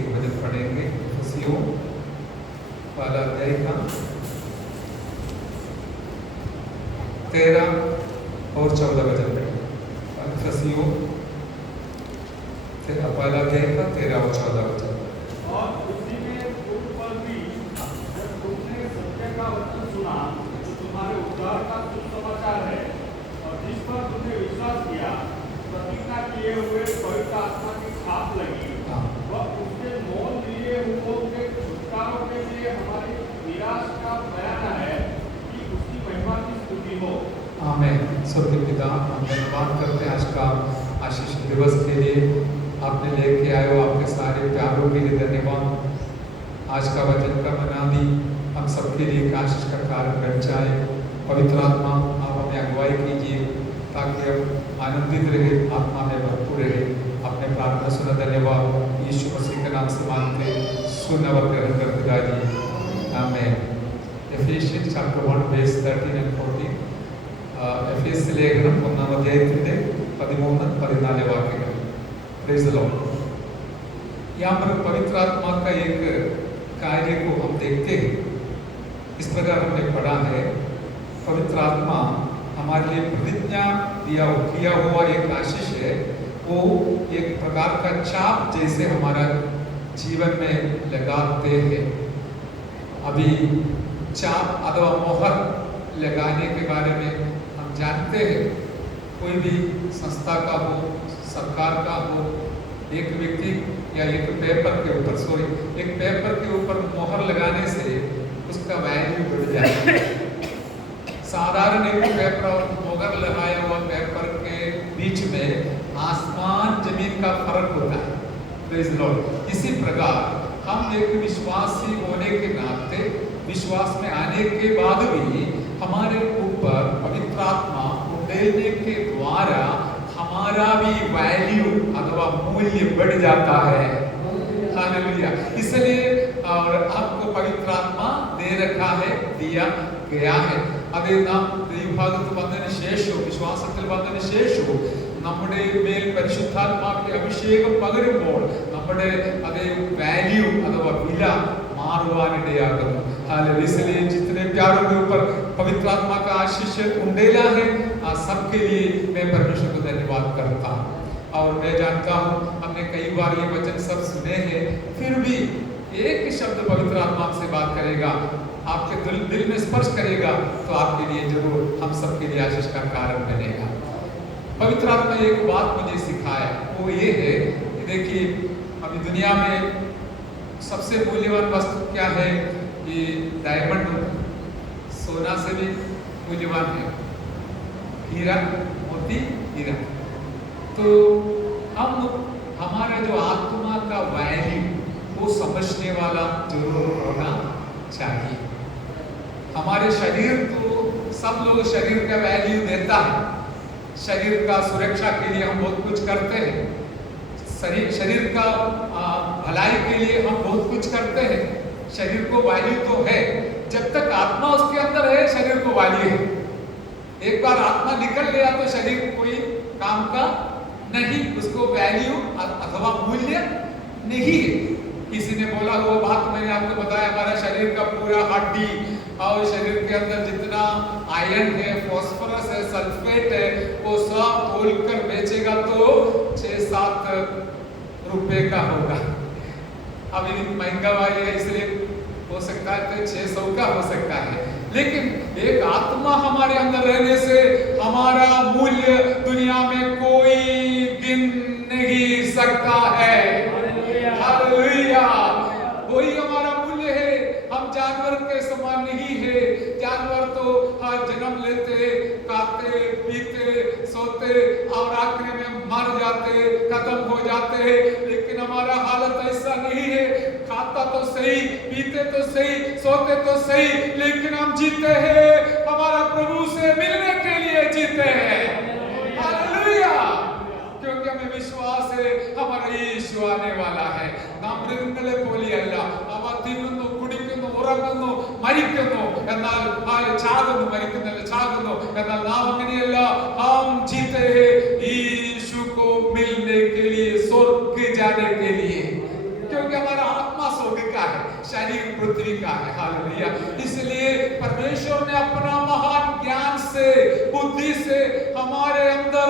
एक वचन पढ़ेंगे, इफिसियों वाला अध्याय का 13 और 14 वचन पढ़ेंगे। इफिसियों वाला अध्याय का 13 और 14 वचन। और उसी में तुम पर भी जब तुमने सत्य का वचन सुना जो तुम्हारे उद्धार का सुसमाचार है, और जिस पर तुमने विश्वास किया, प्रतिज्ञा किए हुए पवित्र आत्मा की छाप लगी, वह उसके मोल लिए हुओं के छुटकारों के लिए हमारी विरास का बयाना है कि उसकी महिमा की स्तुति हो। आमीन। स्वर्गीय पिता, हम धन्यवाद करते हैं आज का आशीष दिवस के लिए, आपने लेके आए हो, आपके सारे प्यारों के लिए धन्यवाद। आज का वचन का मनादी हम सबके लिए एक आशीष का कारण बन जाए। पवित्र आत्मा आप हमें अगुवाई कीजिए ताकि हम आनंदित रहे, आत्मा में भरपूर रहे। अपने प्रार्थना सुना, धन्यवाद यीशु मसीह के नाम से मांगते, सुना व ग्रहण कर पिताजी, आमीन। एफेसियंस चैप्टर 1 verse 13 and 14. എഫേസ്യ ലേഖനം 1-ാം അധ്യായത്തിന്റെ 13-14 വാക്യങ്ങൾ. Praise the Lord. यहाँ पर पवित्र आत्मा का एक कार्य को हम देखते हैं। इस प्रकार हमने पढ़ा है, पवित्र आत्मा हमारे लिए प्रतिज्ञा किया हुआ एक आशीष है। वो एक प्रकार का चाप जैसे हमारा जीवन में लगाते हैं। अभी चाप अथवा मोहर लगाने के बारे में हम जानते हैं। कोई भी संस्था का हो, सरकार का हो, एक व्यक्ति या एक पेपर के ऊपर मोहर लगाने से उसका वैल्यू बढ़ जाएगा। साधारण एक पेपर और मोहर लगाया हुआ पेपर के बीच में आसमान जमीन का फर्क होता है। Praise the Lord. इसी प्रकार हम एक विश्वासी होने के नाते, विश्वास में आने के बाद भी हमारे ऊपर पवित्र आत्मा उड़ेलने के द्वारा हमारा भी वैल्यू अथवा मूल्य बढ़ जाता है। हालेलुया। इसलिए और आपको पवित्र आत्मा दे रखा है, दिया गया है। അതേ നാം ദൈവഭാഗത്ത് വന്നതിന് ശേഷവും വിശ്വാസത്തിൽ വന്നതിന് ശേഷവും നമ്മുടെ മേൽ പരിശുദ്ധാത്മാവിന്റെ അഭിഷേകം പകരുമ്പോൾ നമ്മുടെ അതേ വാല്യൂ അഥवा വില मारवानिடையாകുന്നു। हालेलुया। इसलिए जितने प्यारों के ऊपर पवित्र आत्मा का आशीष उंडेला है, सबके लिए मैं परमेश्वर को धन्यवाद करता हूँ। और मैं जानता हूँ हमने कई बार ये वचन सब सुने हैं, फिर भी एक शब्द पवित्र आत्मा से बात करेगा, आपके दिल में स्पर्श करेगा, तो आपके लिए जरूर हम सबके लिए आशीष का कारण बनेगा। पवित्र आत्मा एक बात मुझे सिखाया, वो ये है कि देखिए अभी दुनिया में सबसे मूल्यवान वस्तु क्या है? ये डायमंड होता है, सोना से भी मूल्यवान है, हीरा, मोती, हीरा। तो हम हमारा जो आत्मा का वैल्यू वो समझने वाला जरूर होना चाहिए। हमारे शरीर तो सब लोग शरीर का वैल्यू देता है, शरीर का सुरक्षा के लिए हम बहुत कुछ करते हैं, शरीर का भलाई के लिए हम बहुत कुछ करते हैं। शरीर को वैल्यू तो है, जब तक आत्मा उसके अंदर है शरीर को वैल्यू है। एक बार आत्मा निकल गया तो शरीर कोई काम का नहीं, उसको वैल्यू अथवा मूल्य नहीं है। किसी ने बोला हुआ बात मैंने आपको बताया, हमारा शरीर का पूरा हड्डी और शरीर के अंदर जितना आयरन है, फास्फोरस है, सल्फेट है, वो सब तोलकर बेचेगा तो 6-7 रुपए का होगा। अभी महंगा वाली है, इसलिए हो सकता है 600 का हो सकता है। लेकिन एक आत्मा हमारे अंदर रहने से हमारा मूल्य दुनिया में कोई गिन नहीं सकता है। हालेलुया। वही हमारा मूल्य है। हम जानवर के समान नहीं है। जानवर तो जन्म लेते, खाते, पीते, सोते और आखिर में मर जाते, खत्म हो जाते, लेकिन हमारा हालत ऐसा नहीं है। खाता तो सही, पीते तो सही, सोते तो सही, लेकिन हम जीते हैं हमारा प्रभु से मिलने के लिए जीते हैं। हालेलुया। क्योंकि हमें विश्वास है हमारा यीशु आने वाला है। നാം മൃഗങ്ങളെ പോലെയല്ല, അവ തിന്നുന്നു, കുടിക്കുന്നു, ഉറങ്ങുന്നു, മരിക്കുന്നു, എന്നാൽ ചാകുന്നു, മരിക്കുന്നില്ല, ചാകുന്നു, എന്നാൽ നാം അങ്ങനെയല്ല। हम जीते हैं यीशु को मिलने के लिए, स्वर्ग जाने के लिए, क्योंकि हमारा शरीर पृथ्वी का है। हालेलुया। इसलिए परमेश्वर ने अपना महान ज्ञान से, बुद्धि से हमारे अंदर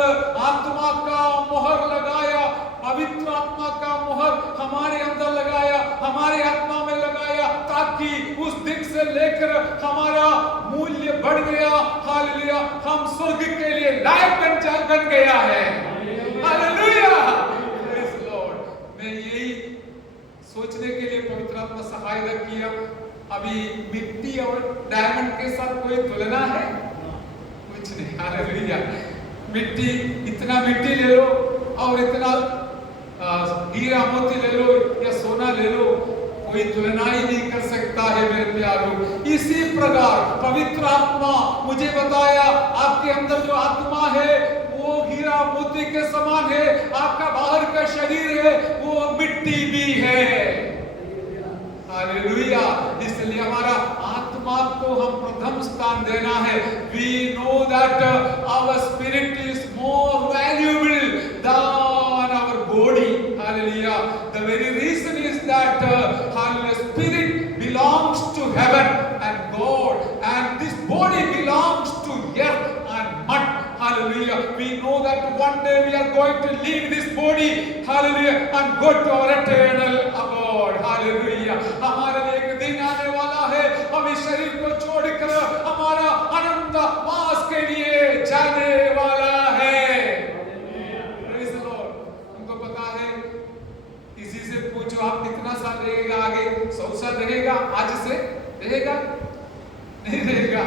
आत्मा का मोहर लगाया, पवित्र आत्मा का मोहर हमारे अंदर लगाया, हमारे आत्मा में लगाया, ताकि उस दिन से लेकर हमारा मूल्य बढ़ गया। हालेलुया। हम स्वर्ग के लिए लायक बन गया है। हालेलुया। Praise Lord. मैं यही सोचने के लिए पवित्र आत्मा सहायता किया। अभी मिट्टी और डायमंड के साथ कोई तुलना है? कुछ नहीं। हालेलुया। मिट्टी, इतना मिट्टी ले लो और इतना हीरा मोती ले लो या सोना ले लो, कोई तुलना ही नहीं कर सकता है मेरे प्यारों। इसी प्रकार पवित्र आत्मा मुझे बताया, आपके अंदर जो आत्मा है वो हीरा मोती के समान है, आपका बाहर का शरीर है वो मिट्टी भी है। हालेलुया। इसलिए हमारा आत्मा को हम प्रथम स्थान देना है। We know that our spirit is more valuable than our body. Hallelujah. The very reason is that hallelujah, spirit belongs to heaven and God, and this body belongs to earth and mud. Hallelujah. We know that one day we are going to leave this body, hallelujah, and go to our eternal abode. Hallelujah. हमारे लिए एक दिन आने वाला है, हम इस शरीर को छोड़कर हमारा अनंत वास के लिए जाने वाला है। Praise the Lord. हमको पता है, किसी से पूछो आप कितना साल रहेगा आगे? 100 साल रहेगा? आज से रहेगा? नहीं रहेगा।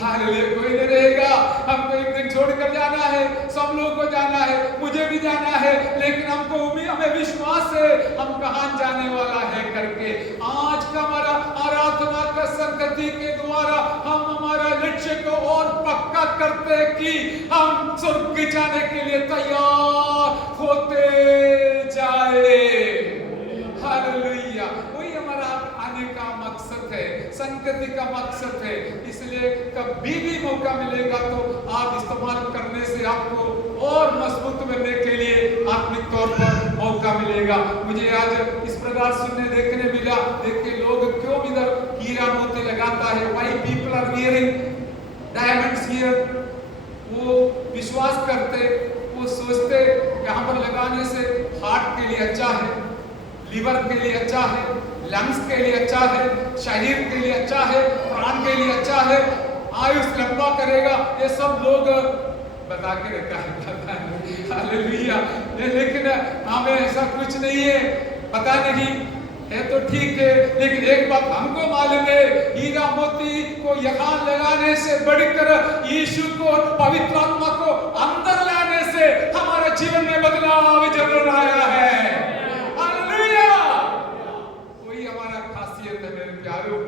हालेलुया। कोई नहीं रहेगा। हमको एक दिन छोड़कर जाना है, सब लोगों को जाना है, मुझे भी जाना है, लेकिन हमको उम्मीद, हमें विश्वास है हम कहां जाने वाला है करके। आज का हमारा आराधना का संगति के द्वारा हम हमारा लक्ष्य को और पक्का करते हैं कि हम स्वर्ग जाने के लिए तैयार होते जाए। हालेलुया। वही हमारा आने का मकसद है, संगति का मकसद है। इसलिए कभी भी मौका मिलेगा तो आप इस्तेमाल करने से आपको और मजबूत बनने के लिए आत्मिक तौर पर मौका मिलेगा। मुझे आज इस प्रकार सुनने देखने मिला, देखिए लोग क्यों इधर हीरा मोती लगाता है, why people are wearing diamonds here. वो विश्वास करते, वो सोचते यहाँ पर लगाने से हार्ट के लिए अच्छा है, लीवर के लिए अच्छा है, लंग्स के लिए अच्छा है, शरीर के लिए अच्छा है, प्राण के लिए अच्छा है, आयुष लंबा करेगा, ये सब लोग बता के रखा है। पता नहीं। हालेलुया। लेकिन हमें ऐसा कुछ नहीं है, पता नहीं है तो ठीक है, लेकिन एक बात हमको मालूम है, हीरा मोती को यहाँ लगाने से बढ़कर यीशु को, पवित्र आत्मा को अंदर लाने से हमारे जीवन में बदलाव जरूर आया है। हालेलुया। वही हमारा खासियत है मेरे प्यारों।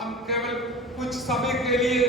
हम केवल कुछ समय के लिए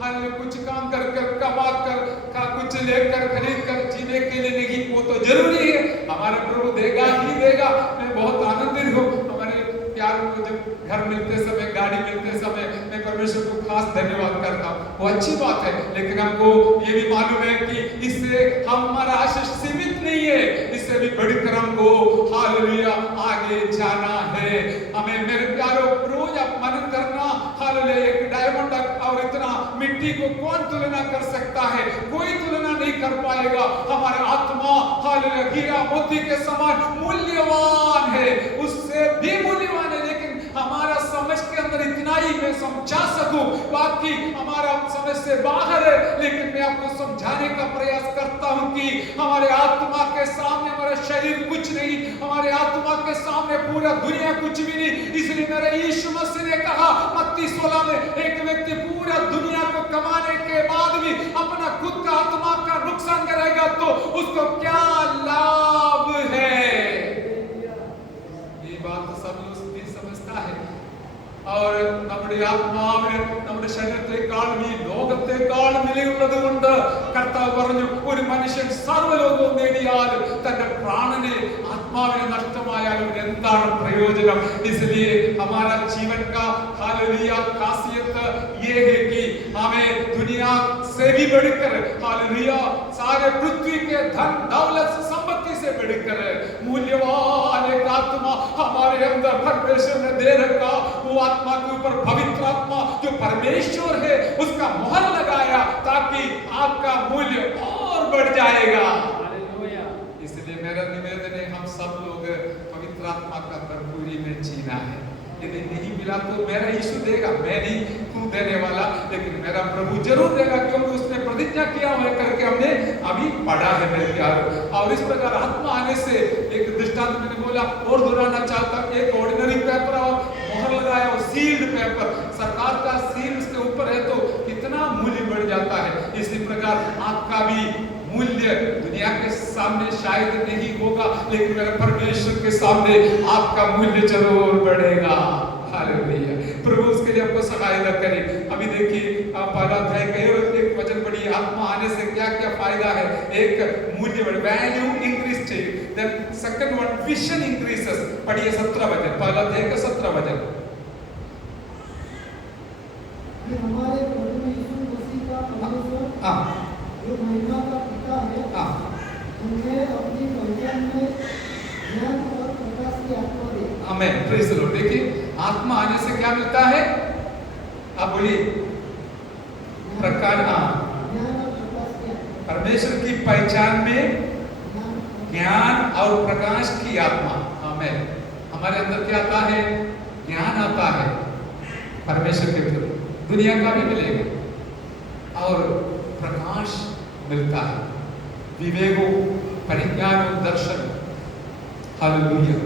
हर कुछ काम कर कमा कर का कुछ लेकर खरीद कर जीने के लिए नहीं, वो तो जरूरी है, हमारे प्रभु देगा ही देगा। मैं बहुत आनंदित हूँ हमारे प्यारों को जब घर मिलते समय, गाड़ी मिलते समय मैं परमेश्वर को खास धन्यवाद करता हूँ, वो अच्छी बात है। लेकिन हमको ये भी मालूम है कि इससे हमारा आशीष सीमित नहीं है, इससे भी बढ़कर हमको हालेलुया आगे जाना है। हमें मेरे प्यारों रोज आप मनन करना। हालेलुया। एक डायमंड और इतना मिट्टी को कौन तुलना कर सकता है? कोई तुलना नहीं कर पाएगा। हमारा आत्मा हालेलुया हीरा मोती के समान मूल्यवान है, उससे भी मूल्यवान है। लेकिन हमारा समझ के अंदर इतना ही मैं समझा सकूं, बाकी हमारा समझ से बाहर है। लेकिन मैं आपको समझाने का प्रयास करता हूं कि हमारे आत्मा के सामने हमारा शरीर कुछ नहीं, हमारे आत्मा के सामने पूरा दुनिया कुछ भी नहीं। इसलिए मेरे यीशु मसीह ने कहा मत्ती 16 में, एक व्यक्ति पूरा दुनिया को कमाने के बाद भी अपना खुद का आत्मा का नुकसान करेगा तो उसको क्या लाभ है? ये बात तो सब लोग समझता है। और നമ്മുടെ ആത്മാവിന് നമ്മുടെ ശരീരത്തെക്കാൾ ഈ ലോകത്തെക്കാൾ വിലയുള്ളതുകൊണ്ട് കർത്താവ് പറഞ്ഞു, ഒരു മനുഷ്യൻ സർവ്വലോകവും നേടിയാലും തന്റെ പ്രാണനെ आत्माविने नष्टमायाലും എന്താണ് प्रयोजനം? इसलिए हमारा जीवन का हालेलुया खासियत ये है कि हमें दुनिया से भी बढ़कर हालेलुया सारे पृथ्वी के धन दौलत संपत्ति से बढ़कर मूल्यवान एक आत्मा हमारे अंदर परमेश्वर ने दे रखा, वो आत्मा के ऊपर पवित्र आत्मा जो परमेश्वर है उसका मोहर लगाया, ताकि आपका मूल्य और बढ़ जाएगा। इसलिए मेरा निवेदन है, हम सब लोग पवित्र आत्मा का भरपूरी में जीना है। यदि नहीं मिला तो मेरा यीशु देगा, मैं नहीं हूँ देने वाला, लेकिन मेरा प्रभु जरूर देगा, क्योंकि उसने प्रतिज्ञा किया हुआ करके हमने अभी पढ़ा है मेरे प्यार। और इस प्रकार आत्मा आने से एक दृष्टांत मैंने बोला और दोहराना चाहता, एक ऑर्डिनरी पेपर और मोहर लगाया और सील्ड पेपर, सरकार का सील उसके ऊपर है तो कितना मूल्य बढ़ जाता है। इसी प्रकार आपका भी मूल्य दुनिया के सामने शायद नहीं होगा, लेकिन मेरे परमेश्वर के सामने आपका मूल्य जरूर बढ़ेगा। हालेलुया, प्रभु उसके लिए आपको सहायता करे। अभी देखिए पहला अध्याय का एक वचन पढ़िए, आत्मा आने से क्या क्या फायदा है। एक मूल्य बढ़, वैल्यू इंक्रीज चाहिए। Then second one, vision increases. पढ़िए 17 वचन, पहला अध्याय का 17 वचन। ये हमारे प्रभु यीशु मसीह का परमेश्वर जो महिमा का पिता है, उन्हें अपनी पहचान में ज्ञान और प्रकाश की आत्मा दे। आमीन, प्रेज़ द लॉर्ड। देखिए आत्मा आने से क्या मिलता है, आप बोलिए। प्रकाश, ज्ञान और प्रकाश की आत्मा। परमेश्वर की पहचान में ज्ञान और प्रकाश की आत्मा। आमीन। हमारे अंदर क्या आता है, ज्ञान आता है परमेश्वर के प्रति, दुनिया का भी मिलेगा, और प्रकाश मिलता है, विवेको, परिज्ञान और दर्शन। हालेलुया।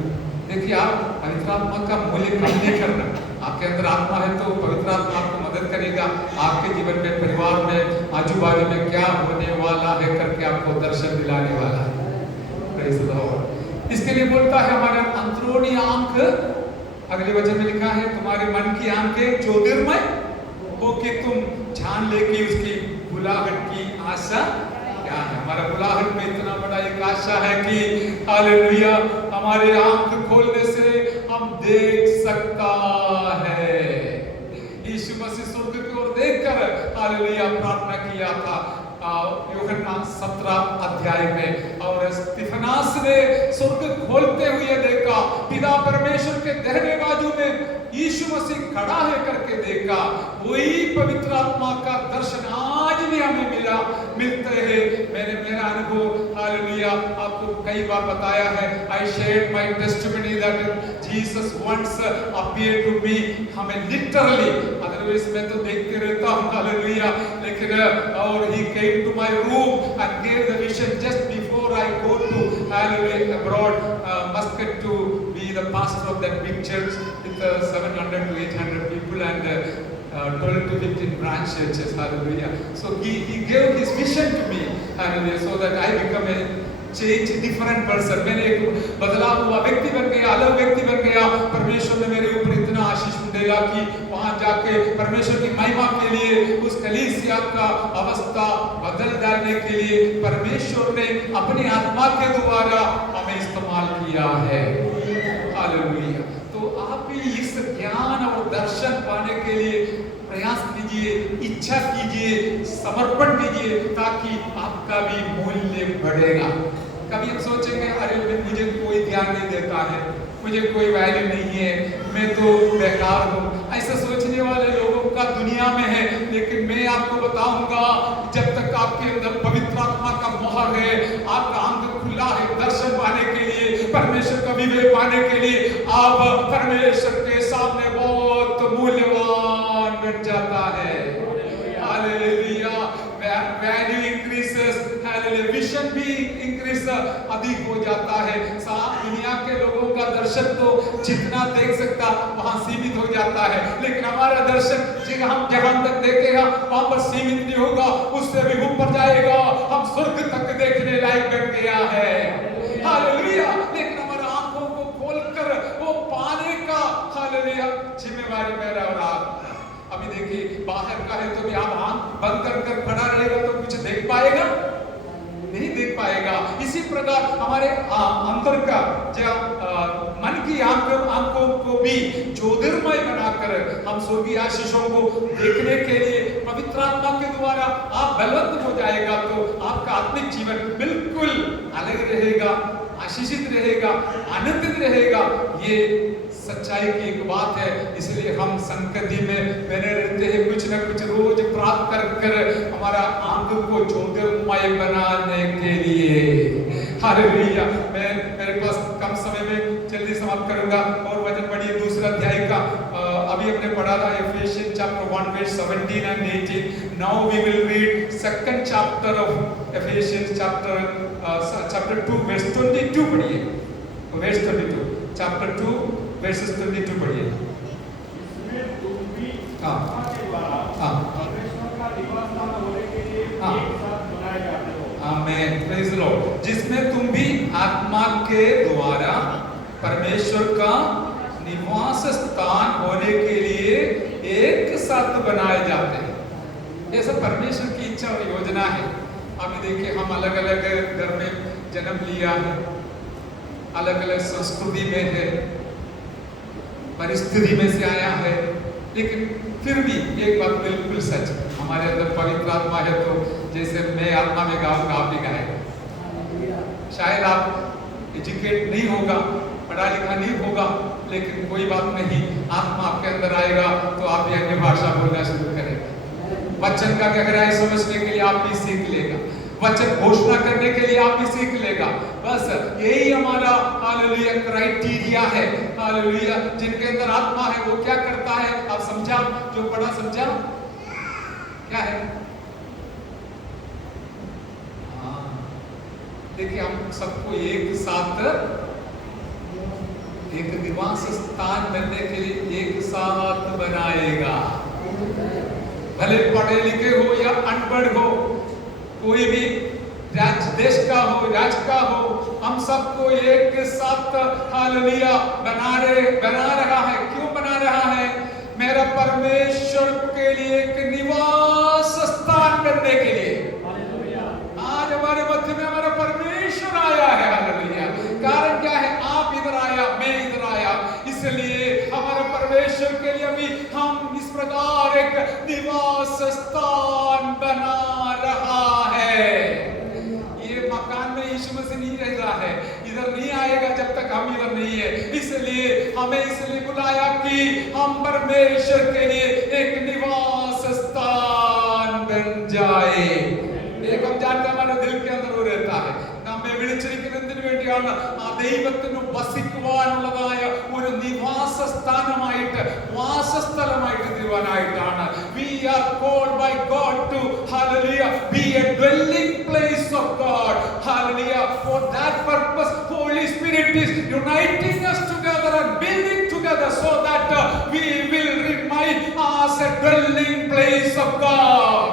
देखिए आप पवित्र आत्मा का मूल्य कम नहीं करना। आपके अंदर आत्मा है तो पवित्र आत्मा आपको मदद करेगा, आपके जीवन में, परिवार में, आजू बाजू में क्या होने वाला है करके आपको दर्शन दिलाने वाला है। Praise the Lord. इसके लिए बोलता है हमारे अंदरूनी आंख, अगले वचन में लिखा है, तुम्हारे मन की आंखें ज्योतिर्मय हो कि तुम जान ले कि उसकी बुलाहट की आशा क्या है। हमारा बुलाहट में इतना बड़ा एक आशा है कि हालेलुया, हमारे आंख खोलने से हम देख सकता है। यीशु मसीह स्वर्ग की ओर देखकर हालेलुया प्रार्थना किया था यूहन्ना 17 अध्याय में, और स्तिफनास ने स्वर्ग खोलते हुए देखा, पिता परमेश्वर के दाहिने बाजू में यीशु मसीह खड़ा है करके देखा। वही पवित्र आत्मा का दर्शन आज भी हमें मिलते हैं। मेरा अनुभव हालेलुया आपको कई बार बताया है। I shared my testimony that Jesus once appeared to me, हमें लिटरली, अदरवाइज मैं तो देखते रहता हूँ हालेलुया, लेकिन और he came to my room and gave the vision just before I go to hallelujah abroad Muscat to be the pastor of that big church with 700 to 800 people and 12 to 15 branch churches. Hallelujah. So he gave his vision to me, hallelujah, so that I become a change different person. मैंने एक बदला हुआ व्यक्ति बन गया, अलग व्यक्ति बन गया। परमेश्वर ने मेरे ऊपर इतना आशीष दिया कि वहां जाके परमेश्वर की महिमा के लिए, उस कलीसिया का अवस्था बदल डालने के लिए परमेश्वर ने अपनी आत्मा के द्वारा हमें इस्तेमाल किया है। हालेलुया। तो आप भी इस ज्ञान और दर्शन पाने के लिए प्रयास कीजिए, इच्छा कीजिए, समर्पण कीजिए, ताकि आपका भी मूल्य बढ़ेगा। कभी हम सोचेंगे अरे मुझे कोई ध्यान नहीं देता है, मुझे कोई वैल्यू नहीं है, मैं तो बेकार हूँ, ऐसा सोचने वाले लोगों का दुनिया में है। लेकिन मैं आपको बताऊंगा, जब तक आपके अंदर पवित्र आत्मा का मोहर है, आपका आंख खुला है दर्शन पाने के लिए, परमेश्वर का विवेक पाने के लिए, आप परमेश्वर के सामने बहुत मूल्यवान बन जाता है। Hallelujah. Value increases, hallelujah, vision भी इंक्रीज अधिक हो जाता है। साफ दुनिया के लोगों का दर्शन तो जितना देख सकता वहां सीमित हो जाता है, लेकिन हमारा दर्शन जहां तक देखेगा वहां पर सीमित नहीं होगा, उससे भी ऊपर जाएगा। हम स्वर्ग तक देखने लायक बन गया है। हालेलुया। लेकिन हमारे आंखों को खोलकर वो पाने का हालेलुया जिम्मेवारी मेरा और आप। अभी देखिए बाहर का है तो भी आप आंख बंद कर खड़ा रहेगा तो कुछ देख पाएगा? नहीं देख पाएगा। इसी प्रकार हमारे अंतर का मन की आंखों को भी ज्योतिर्मय बनाकर हम स्वर्गीय आशीषों को देखने के लिए पवित्र आत्मा के द्वारा आप बलवंत हो जाएगा, तो आपका आत्मिक जीवन बिल्कुल अलग रहेगा, आशीषित रहेगा, आनंदित रहेगा। ये सच्चाई की एक बात है। इसलिए हम संगति में बने रहते हैं, कुछ न कुछ रोज प्राप्त कर कर हमारा आंख को ज्योतिर्मय बनाने के लिए। हालेलुया। मैं मेरे पास कम समय में जल्दी समाप्त करूंगा और वचन पढ़िए दूसरा अध्याय का। अभी हमने पढ़ा था Ephesians chapter 1 verse 17 and 18। Now we will read second chapter of Ephesians chapter 2 verse 22 पढ़िए। वर्स 22 चैप्टर 2 वर्सेस 22 पढ़िए। इसमें तुम भी हाँ। आत्मा के द्वारा परमेश्वर का निवास स्थान होने के लिए एक साथ बनाए जाते हो। आमीन, प्रेज द लॉर्ड। जिसमें तुम भी आत्मा के द्वारा परमेश्वर का निवास स्थान होने के लिए एक साथ बनाए जाते हैं। ये सब परमेश्वर की इच्छा और योजना है। अभी देखिए, हम अलग अलग घर में जन्म लिया है, अलग अलग संस्कृति में है, परिस्थिति में से आया है, लेकिन फिर भी एक बात बिल्कुल सच है, हमारे अंदर पवित्र आत्मा है। तो जैसे मैं आत्मा में गाऊंगा, आप भी गाएंगे। शायद आप एजुकेट नहीं होगा, पढ़ा लिखा नहीं होगा, लेकिन कोई बात नहीं, आत्मा आपके अंदर आएगा तो आप भी अन्य भाषा बोलना शुरू करेंगे। वचन का गहराई समझने के लिए आप भी सीख लेगा, वचन घोषणा करने के लिए आप भी सीख लेगा। बस यही हमारा हालेलुया क्राइटेरिया है। हालेलुया। जिनके अंदर आत्मा है वो क्या करता है, आप समझा? जो पढ़ा समझा क्या है? हाँ, देखिए, हम सबको एक साथ एक निवास स्थान बनने के लिए एक साथ बनाएगा। भले पढ़े लिखे हो या अनपढ़ हो, कोई भी देश का हो, राज्य का हो, हम सबको एक साथ हालेलुया बना रहा है। क्यों बना रहा है? मेरा परमेश्वर के लिए एक निवास स्थान बनने के लिए। आज हमारे मध्य में हमारा परमेश्वर आया है। हालेलुया। कारण क्या है? आप इधर आया, मैं इधर आया, इसलिए हमारा परमेश्वर के लिए अभी हम इस प्रकार एक निवास स्थान बना रहा है। ये मकान में यीशु मसीह नहीं रह रहा है, इधर नहीं आएगा जब तक हम इधर नहीं है। इसलिए हमें इसलिए बुलाया कि हम परमेश्वर के लिए एक निवास स्थान बन जाए। एक हम जानते हैं हमारे दिल के अंदर वो रहता है, നമ്മെ വിളിച്ചിരിക്കുന്നതിന് വേണ്ടിയാണ് ആ ദൈവത്തിന് വസിക്കുവാനുള്ളതായ ഒരു നിവാസ സ്ഥാനമായിട്ട്, വാസസ്ഥലമായിട്ട് തീരുവാനായിട്ടാണ്. We are called by God to hallelujah be a dwelling place of God. Hallelujah. For that purpose Holy Spirit is uniting us together and building together so that we will remain as a dwelling place of God.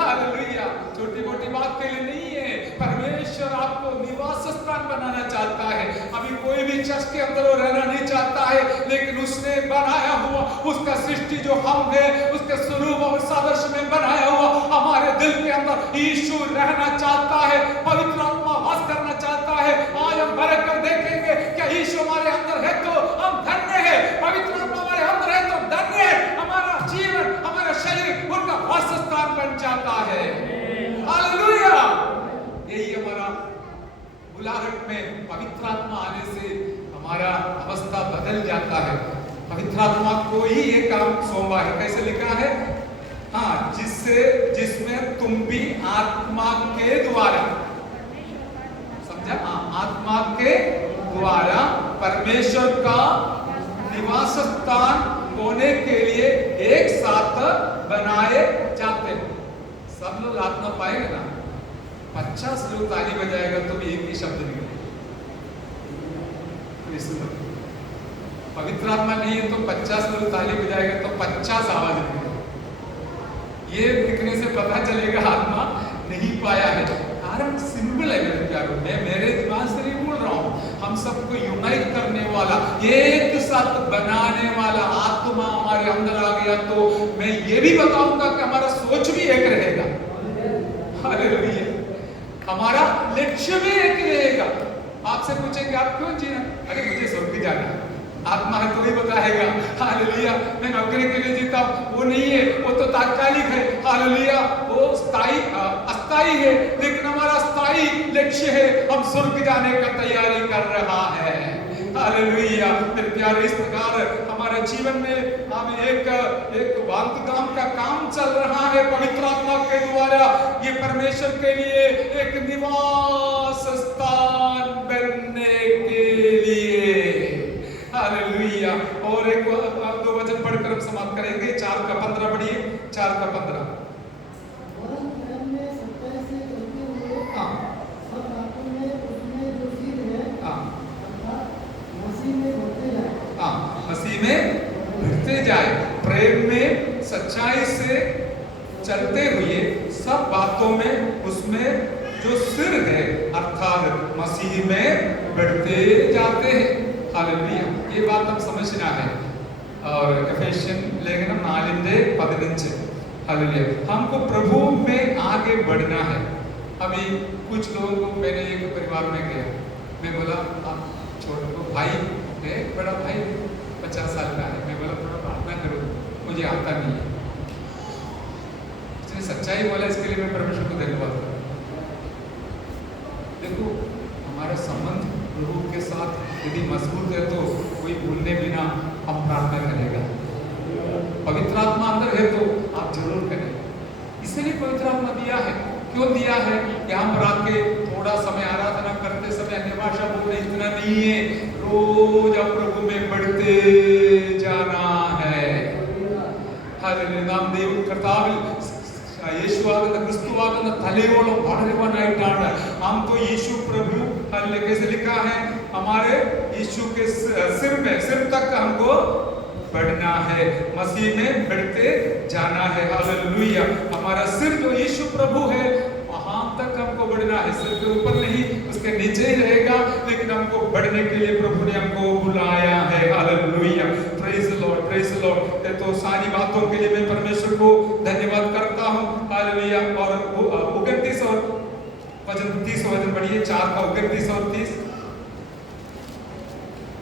Hallelujah. छोटी मोटी बात के लिए नहीं है, परमेश्वर आपको निवास स्थान बनाना चाहता है। अभी कोई भी चर्च के अंदर वो रहना नहीं चाहता है, लेकिन उसने बनाया हुआ, उसका सृष्टि जो हम है, उसके स्वरूप और सादृश्य में बनाया हुआ हमारे दिल के अंदर यीशु रहना चाहता है, पवित्र आत्मा वास करना चाहता है। आज हम भर कर देखेंगे क्या यीशु हमारे अंदर है तो हम धन्य है, पवित्र आत्मा हमारे अंदर है तो धन्य है। हमारा जीवन, हमारा शरीर उनका वास स्थान बन जाता है। हालेलुया। यही हमारा बुलाहट में पवित्र आत्मा आने से हमारा अवस्था बदल जाता है। पवित्र आत्मा को ही ये काम सौंपा है। कैसे लिखा है? हाँ, जिसमें तुम भी आत्मा के द्वारा, समझा? हाँ, आत्मा के द्वारा परमेश्वर का निवास स्थान होने के लिए एक साथ बनाए जाते हैं। सब लोग आत्मा पाएंगे ना? 50 लोग ताली बजाएगा तो भी एक ही शब्द निकलेगा। पवित्र आत्मा नहीं है तो 50 लोग ताली बजाएगा तो 50 आवाज निकलेगा। ये दिखने से पता चलेगा आत्मा नहीं पाया है। कारण सिंपल है मेरे प्यारों, मैं मेरे दिमाग से नहीं बोल रहा हूँ, हम सबको यूनाइट करने वाला, एक साथ बनाने वाला आत्मा हमारे अंदर आ गया तो मैं ये भी बताऊंगा कि हमारा सोच भी एक रहेगा। हालेलुया। हमारा लक्ष्य भी एक रहेगा। आपसे पूछेंगे आप क्यों जीना? अरे मुझे स्वर्ग जाना है। आत्मा है तो ही बताएगा। हालेलुया। मैं नौकरी के लिए जीता हूं, वो नहीं है, वो तो तात्कालिक है। हालेलुया। वो अस्थाई है, लेकिन हमारा स्थायी लक्ष्य है, हम स्वर्ग जाने का तैयारी कर रहा है। हालेलुया। मेरे प्यारे, इस प्रकार हमारे जीवन में हम एक वाग्दान का काम चल रहा है पवित्र आत्मा के द्वारा। ये परमेश्वर के लिए एक निवास स्थान बनने के लिए, हालेलुया। और एक दो वचन पढ़कर हम समाप्त करेंगे। 4 का 15 पढ़िए, 4 का 15। मसीह में बढ़ते जाए, प्रेम में सच्चाई से चलते हुए सब बातों में उसमें जो सिर है अर्थात मसीह में बढ़ते जाते हैं। हालेलुया। ये बात हम समझना है। और एफेसियन लेखन 4:15। हालेलुया। हमको प्रभु में आगे बढ़ना है। अभी कुछ लोगों को, मैंने एक परिवार में गया, मैं बोला आप छोटे को भाई है, बड़ा भाई 50 साल का है, मैं बोला थोड़ा प्रार्थना करो, मुझे आता नहीं है। उसने सच्चाई बोला, इसके लिए मैं परमेश्वर को धन्यवाद करता हूँ। देखो, हमारा संबंध प्रभु के साथ यदि मजबूत है तो कोई भूलने बिना हम प्रार्थना करेगा। पवित्र आत्मा अंदर है तो आप जरूर करें। इसलिए पवित्र आत्मा दिया है। क्यों दिया है? यहाँ पर आके थोड़ा समय आराधना करते समय अन्य भाषा बोलना इतना नहीं है, रोज आप प्रभु में बढ़ते जाना है। हालेलुया। नाम देव कर्ताविल ಯೇಸುವಾಗದ ಕ್ರಿಸ್ತುವಾಗದ ತಲೆಯೋಳು ಬಾಳರಿವನಾಯಿಟ್ಟಾಡ। हम तो यीशु प्रभु, हालेलुया, कैसे लिखा है, हमारे यीशु के सिर तक हमको बढ़ना है, मसीह में बढ़ते जाना है। हालेलुया। हमारा सिर जो यीशु प्रभु है वहां तक हमको बढ़ना है। सिर के ऊपर नहीं, उसके नीचे ही रहेगा, लेकिन हमको बढ़ने के लिए प्रभु ने हमको बुलाया है। Hallelujah. Praise the Lord, praise the Lord. तो सारी बातों के लिए मैं परमेश्वर को धन्यवाद करता हूं। हालेलुया। और 29 और वचन 30 वचन पढ़िए, 4 का 29 और 30।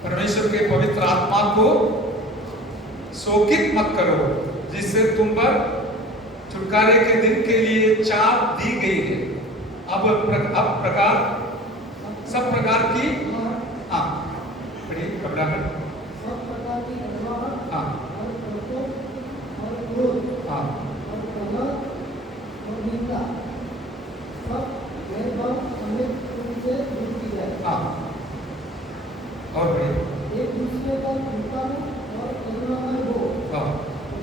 परमेश्वर के पवित्र आत्मा को शोकित मत करो, जिससे तुम पर छुटकारे के दिन के लिए चाप दी गई है। अब सब प्रकार की बड़ी घबराहट, सब प्रकार की घबराहट हाँ और प्रकोप और क्रोध हाँ और कलह और निंदा सब भेदभाव समेत तुमसे दूर की जाए। हाँ और बड़ी एक दूसरे पर कृपालु और करुणामय हो,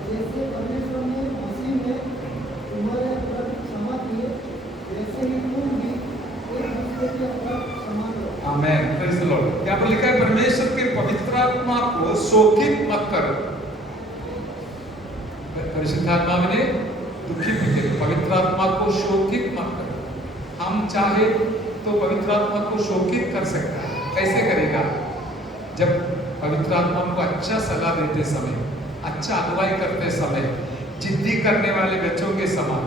जैसे परमेश्वर ने मसीह में तुम्हारे अपराध क्षमा किए, वैसे ही तुम भी एक दूसरे के अपराध क्षमा करो। आमेन। Praise the Lord. यहाँ पर लिखा है परमेश्वर के पवित्र आत्मा को शोकित मत करो। परिशुद्ध आत्मा ने दुखी मत करो, पवित्र आत्मा को शोकित मत करो। हम चाहे तो पवित्र आत्मा को शोकित कर सकता है। कैसे करेगा? जब पवित्र आत्मा हमको अच्छा सलाह देते समय, अच्छा अगुवाई करते समय, जिद्दी करने वाले बच्चों के समान,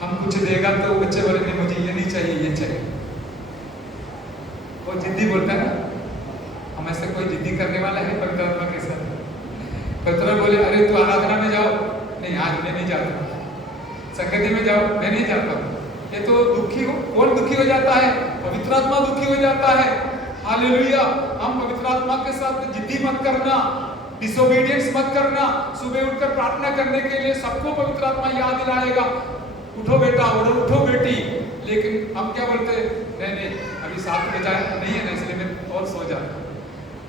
हम कुछ देगा तो बच्चे बोलेंगे मुझे ये नहीं चाहिए, ये चाहिए। वो जिद्दी बोलता है ना, हम ऐसे कोई जिद्दी करने वाला है पवित्र आत्मा के साथ? पवित्र बोले अरे तू आराधना में जाओ, नहीं आज मैं नहीं जाता, संगति में जाओ, मैं नहीं जाता। ये तो दुखी हो, कौन दुखी हो जाता है? पवित्र आत्मा दुखी हो जाता है। हालेलुया। हम पवित्र आत्मा के साथ जिद्दी मत करना, डिसोबीडियंस मत करना। सुबह उठकर प्रार्थना करने के लिए सबको पवित्र आत्मा याद दिलाएगा, उठो बेटा, उठो बेटी। लेकिन हम क्या बोलते हैं? नहीं अभी 7 बजे नहीं है ना, इसलिए मैं और सो जाता।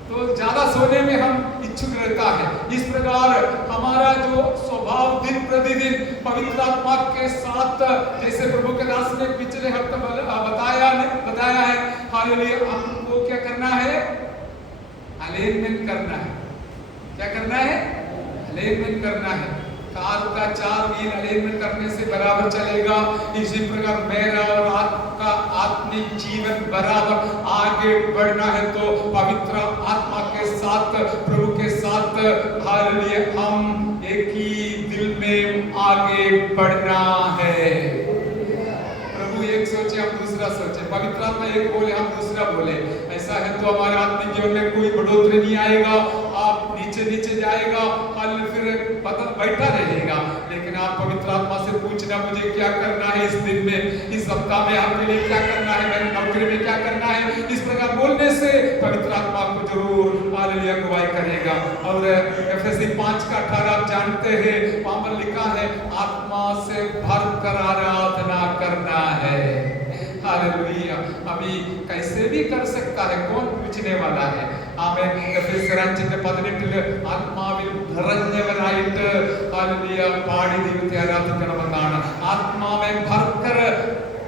तो ज्यादा सोने में हम इच्छुक रहता है। इस प्रकार हमारा जो स्वभाव दिन प्रतिदिन पवित्र आत्मा के साथ, जैसे प्रभु के दास ने पिछले हफ्ते बताया है, हालेलुया, हमको क्या करना है? अलाइनमेंट करना है। क्या करना है? अलाइनमेंट करना है। कार का 4 व्हील अलाइनमेंट करने से बराबर चलेगा। इसी प्रकार मेरा और आपका आत्मिक जीवन बराबर आगे बढ़ना है तो पवित्र आत्मा के साथ, प्रभु के साथ, हालेलुया, हम एक ही दिल में आगे बढ़ना है। प्रभु एक सोचे, हम दूसरा सोचे, पवित्र आत्मा एक बोले, हम दूसरा बोले। ऐसा है तो हमारे आत्मिक जीवन में कोई बढ़ोतरी नहीं आएगा, आप नीचे जाएगा, फिर बैठा रहेगा। लेकिन आप पवित्र आत्मा से पूछना पूछना मुझे क्या करना है इस दिन में, इस सप्ताह में आपके लिए क्या करना है, मेरी नौकरी में क्या करना है। इस प्रकार बोलने से पवित्र आत्मा आपको जरूर हालेलुया अगुवाई करेगा। और एफएससी 5:18 आप जानते हैं, वहां पर लिखा है आत्मा से भरकर आराधना करना है। हालेलुया। अभी कैसे भी कर सकता है, कौन पूछने वाला है। ആമേൻ. എഫെസ്യർ 5:18 ആത്മാവിൽ നിറഞ്ഞവരായിട്ട് ഹല്ലേലൂയ പാടി ദൈവത്തെ ആരാധിക്കണമെന്നാണ്. ആത്മാവെ ഭർക്കർ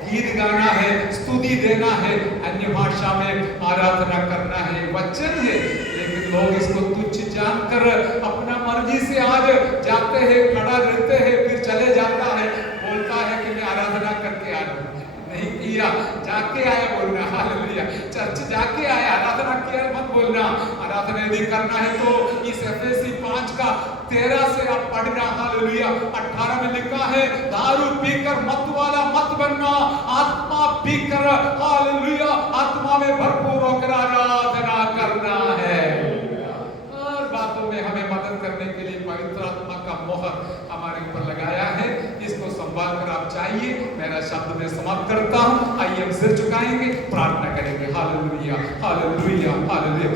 गीत गाना है, स्तुति देना है, अन्य भाषा में आराधना करना है, वचन है। लेकिन लोग इसको तुच्छ जानकर अपना मर्जी से आज जाते हैं, खड़ा रहते हैं, फिर चले जाता है, बोलता है कि मैं आराधना करके आ रहा हूं। नहीं किया, जाके आया बोलना। हालेलुया। चर्च जाके आया, आराधना किया मत बोलना। आराधना यदि करना है तो इस एफएससी 5:13 से आप पढ़ना। हालेलुया। 18 में लिखा है दारू पीकर मत वाला मत बनना, आत्मा पीकर हालेलुया आत्मा में भरपूर होकर आराधना करना है। हर बातों में हमें मदद करने के लिए पवित्र आत्मा का मोहर हमारे ऊपर लगाया है। इसको संभाल कर आप चाहिए। मेरा शब्द में समाप्त करता हूं। आइए हम सिर झुकाएंगे, प्रार्थना करेंगे। Hallelujah hallelujah hallelujah.